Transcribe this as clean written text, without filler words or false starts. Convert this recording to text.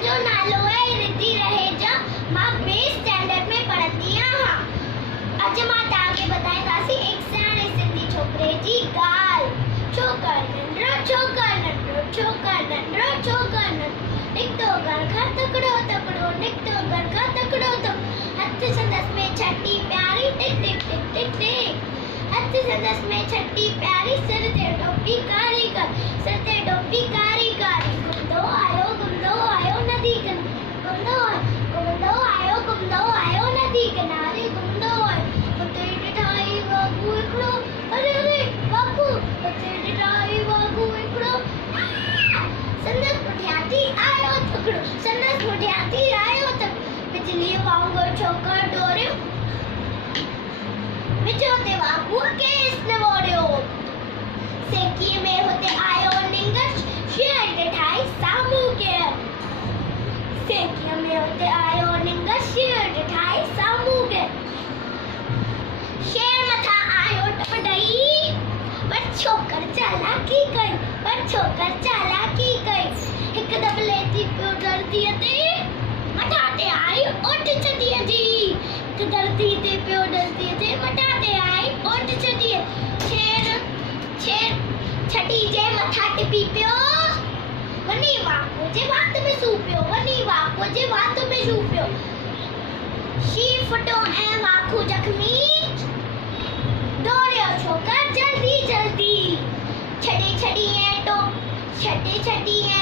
मुंहिंजो नालो आहे रिद्धि रहेजा। मां ॿिए स्टैंडर्ड में पढ़ंदी आहियां। अॼु मां तव्हांखे ॿुधाईंदासीं हिकु सियाणे सिंधी छोकिरे जी ॻाल्हि। छोकर नंढड़ो छोकर नंढड़ो छोकर नंढड़ो छोकर नंढड़ो निकितो घर खां तकिड़ो तकिड़ो निकितो घर खां तकिड़ो हथ संदसि में छटी प्यारी टिक टिक टिक टिक टिक हथ संदसि में छटी प्यारी सिर ते टोपी कारी कारी सिर ते टोपी कारी कारी घुमंदो आयो नदी घुमंदो आयो नदी किनारे घुमंदो आयो हुते ॾिठाई बाबू हिकिड़ो अरे बाबू हुते ॾिठाई बाबू हिकिड़ो संदसि पुठियां आयो तकिड़ो संदसि पुठियां आयो तकिड़ो बिजली वांगुरु छोकर डोरियो विचो ते बाबूअ केस न वोड़ियो सेकीअ में हुते आयो निंगश शेर ॾिठाई साम्हूं केर सेकीअ में हुते आयो निंगश शेर ॾिठाई साम्हूं केर शेर मथां आयो टपडई पर छोकर चालाकी कई हिकु दफ़ो लेती पियो धरतीअ ते मथां ते आई ओठ छॾीअ जी हिकु धरती ते पियो धरतीअ ते मथां ते आई ओठ छॾीअ शेर छटी जे मथां टिपी पियो वञी वाको जे वात में सूं पियो शीर फुटो ऐं वाखू जख्मी दौड़ियो छोकर जल्दी छॾे छॾी ऐं